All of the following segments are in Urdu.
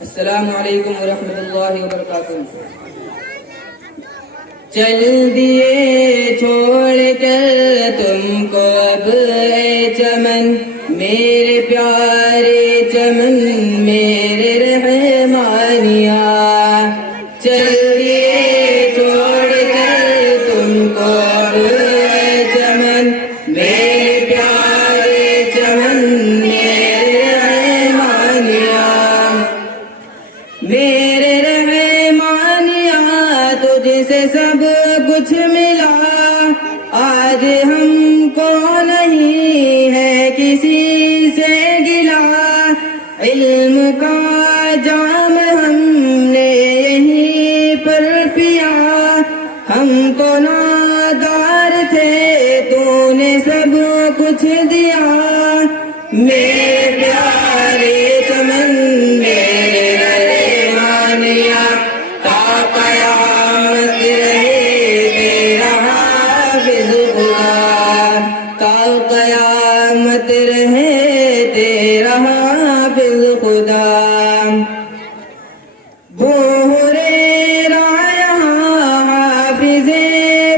السلام علیکم ورحمۃ اللہ وبرکاتہ۔ چل دیے چھوڑ کر تم کو اب اے چمن، میرے پیارے چمن میرے رحمانیہ، چل دیے چھوڑ کر تم کو اب اے چمن، میرے پیارے چمن میرے رحمانیہ، میرے رحمانیہ تجھ سے سب کچھ ملا، آج ہم کو نہیں ہے کسی سے گلا، علم کا جام ہم نے یہیں پر پیا، ہم تو نادار تھے تو نے سب کچھ دیا، میرے پیارے چمن میرے رحمانیہ، تا قیامت رہے تیرا حافظ خدا، تا قیامت رہے تیرا حافظ خدا، حافظ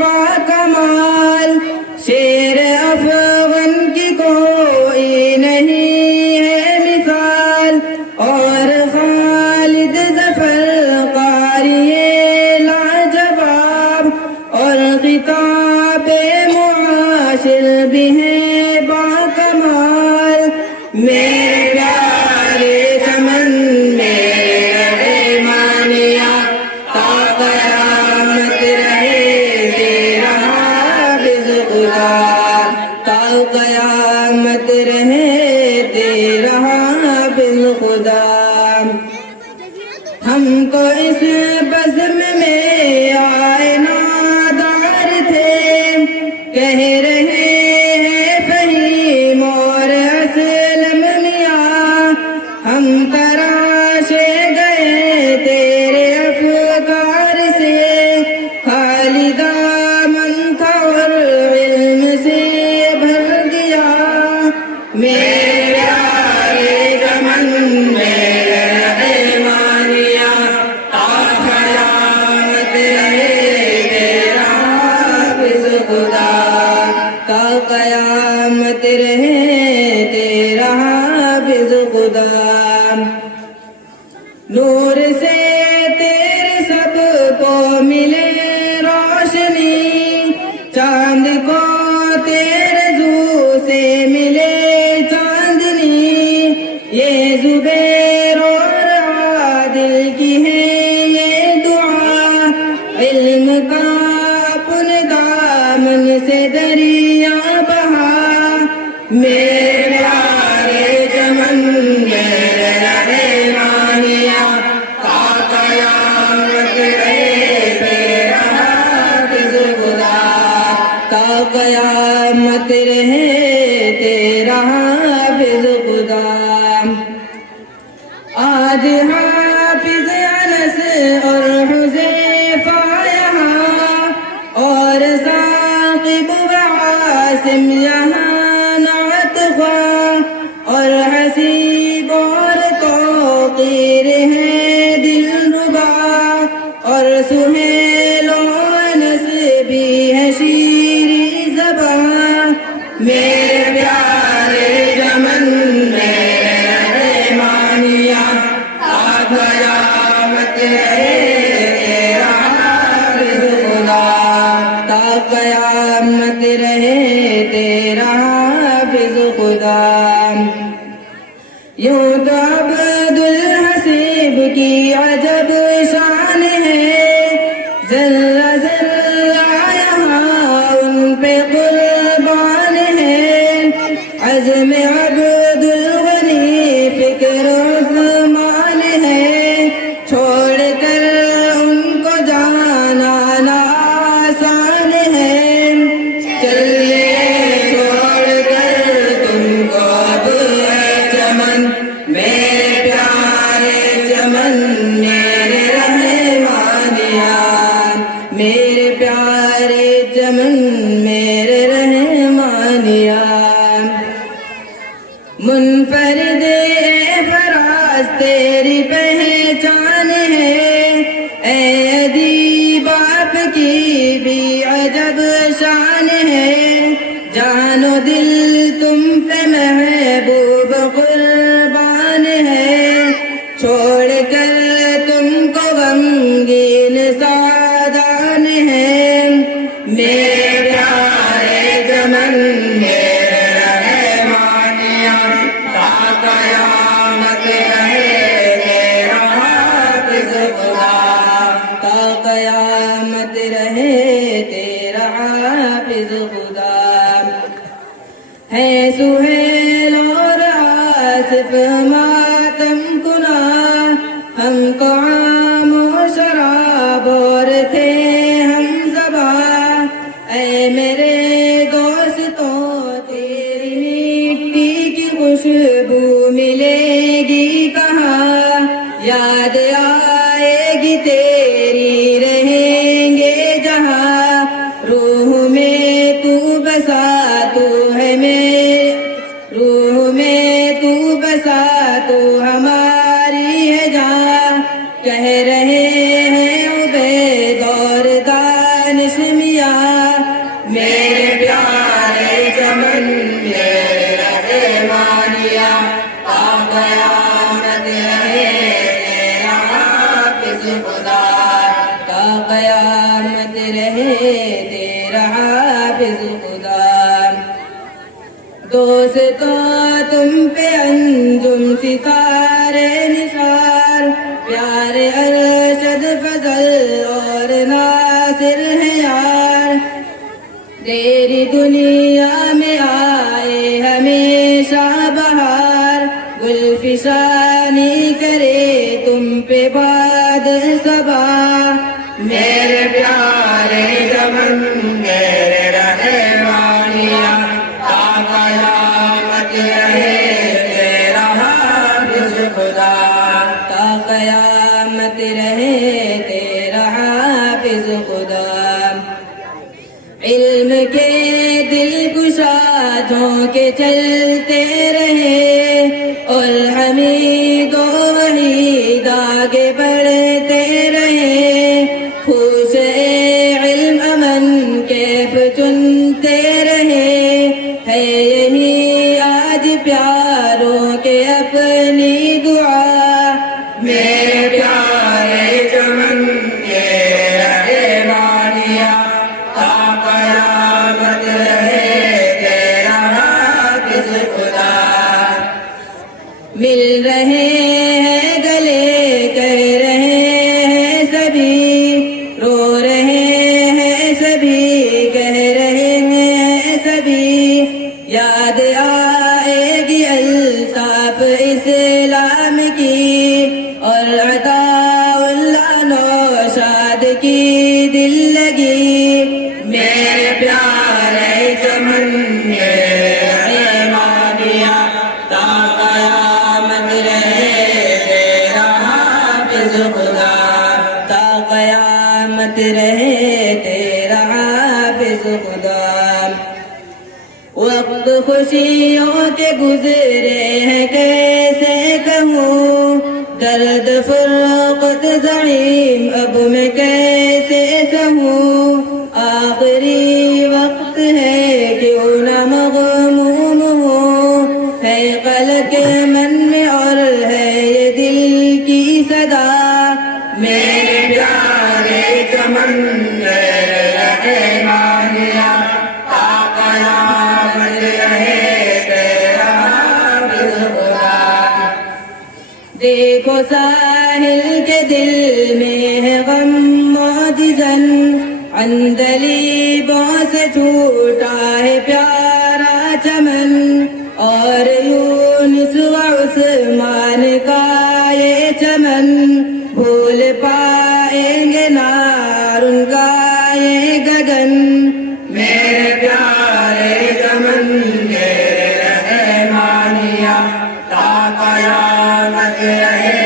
با کمال، شیر افغان کی کوئی نہیں ہے مثال، اور خالد ظفر قاری لاجواب، اور خطاب معاشر بھی ہے با کمال، میرے پیارے چمن میرے رحمانیہ، تا قیامت رہے تیرا حافظ خدا، تا قیامت رہے تیرا حافظ خدا، ہم تو اس بزم میں آئے نادار تھے، کہہ رہے ہیں فہیم اور اسلم میاں، ہم تراشے گئے تیرے افکار سے، خالی دامن تھا اور علم سے بھر دیا، میرے پیارے چمن میرے رحمانیہ، تا قیامت رہے تیرا حافظ خدا، تا قیامت رہے تیرا حافظ خدا، نور سے تیرے سب کو ملے روشنی، چاند کو تیرے ذو سے ملے چاندنی، یہ زبیر اور عادل کی ہے یہ دعا، علم کا اپنے دامن سے دریا بہا، میرے پیارے چمن میرے رحمانیہ، تا قیامت رہے تیرا حافظ خدا، تا قیامت رہے تیرا حافظ خدا، آج حافظ انس اور حذیفہ یہاں، اور ثاقب و عاصم یہاں نعت خواں، اور حسیب اور توقیر ہے دل ربا، اور سہیل و انس بھی ہے شیریں زباں، میرے پیارے چمن میرے رحمانیہ، تا قیامت رہے تیرا حافظ خدا، تا قیامت رہے تیرا حافظ خدا، یوں تو عبد الحسیب کی عجب شان ہے، ذرہ ذرہ یہاں ان پہ قربان ہے، عزم عبد الغنی فکر عثمان ہے، چھوڑ کر ان کو جانا نا آسان ہے، چلیے چھوڑ کر تم کو اب اے چمن، میرے پیارے چمن میرے رحمانیہ، پہچان ہے، اے ادیب آپ کی بھی عجب شان ہے، جان و دل تم پہ محبوب قربان ہے، چھوڑ کر تم کو غمگین سادان ہے، میرے پیارے چمن میرے رحمانیہ تا قیامت رہے تیرا حافظ خدا، تا قیامت رہے تیرا حافظ خدا، ہے سہیل اور آصف ماتم کنا، ہم کو عام و شراب اور تھے ہم زبا، اے میرے دوستوں تیری مٹی کی خوشبو ملے گی کہاں، یاد آئے گی تیری رہیں گے جہاں، روح میں تو بسا تو ہے روح میں تو بسا تو ہماری ہے جان، کہہ رہے ہیں عبید اور دانش میاں، میرے پیارے چمن میرے رحمانیہ تا قیامت رہے تیرا حافظ خدا، تا قیامت رہے تیرا حافظ خدا، دوستوں تم پہ انجم ستارے نثار، پیارے ارشد فضل اور ناصر ہے یار، تیری دنیا میں آئے ہمیشہ بہار، گل فشانی کرے تم پہ باد صبا، میرے پیارے چمن میرے رحمانیہ تا قیامت رہے تیرا حافظ خدا، تا قیامت رہے تیرا حافظ خدا، علم کے دل گشادوں کے چلتے رہے، اور حمید و وحید آگے بڑھتے رہے، خوش علم امن کیف چنتے رہے، ہے یہی آج پیاروں کے اپنی دعا، میرے پیارے چمن میرے رحمانیہ تا قیامت رہے تیرا حافظ خدا، مل رہے ہیں گلے کہہ رہے ہیں سبھی، رو رہے ہیں سبھی کہہ رہے ہیں سبھی، یاد آئے گی الطاف اسلام کی، اور عطا اللہ نوشاد کی دل لگی، میرے پیارے چمن میرے رحمانیہ تا قیامت رہے تیرا حافظ خدا، تا قیامت رہے تیرا حافظ خدا، وقت خوشیوں کے گزرے ہیں کیسے کہوں، درد فرقت زعیم اب میں کیسے سہوں، آخری وقت ہے کیوں نہ مغموم ہوں، ہے قلق من میں اور ہے یہ دل کی صدا، میرے پیارے چمن میرے رحمانیہ تا قیامت رہے تیرا حافظ خدا، دیکھو ساحل کے دل میں ہے غم معجزن، عندلیبوں سے چھوٹا ہے پیارا چمن، اور یونس و عثمان کا یہ چمن، بھول پائیں گے نار ان کا یہ گگن، میرے پیارے چمن میرے رحمانیہ تا قیامت رہے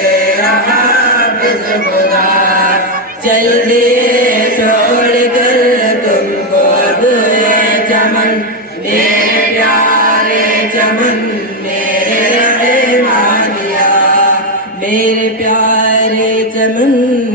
تیرا حافظ خدا، چل دیے چھوڑ کر تم کو اب یہ چمن، میرے پیارے چمن میرے رحمانیہ، میرے میرے پیارے چمن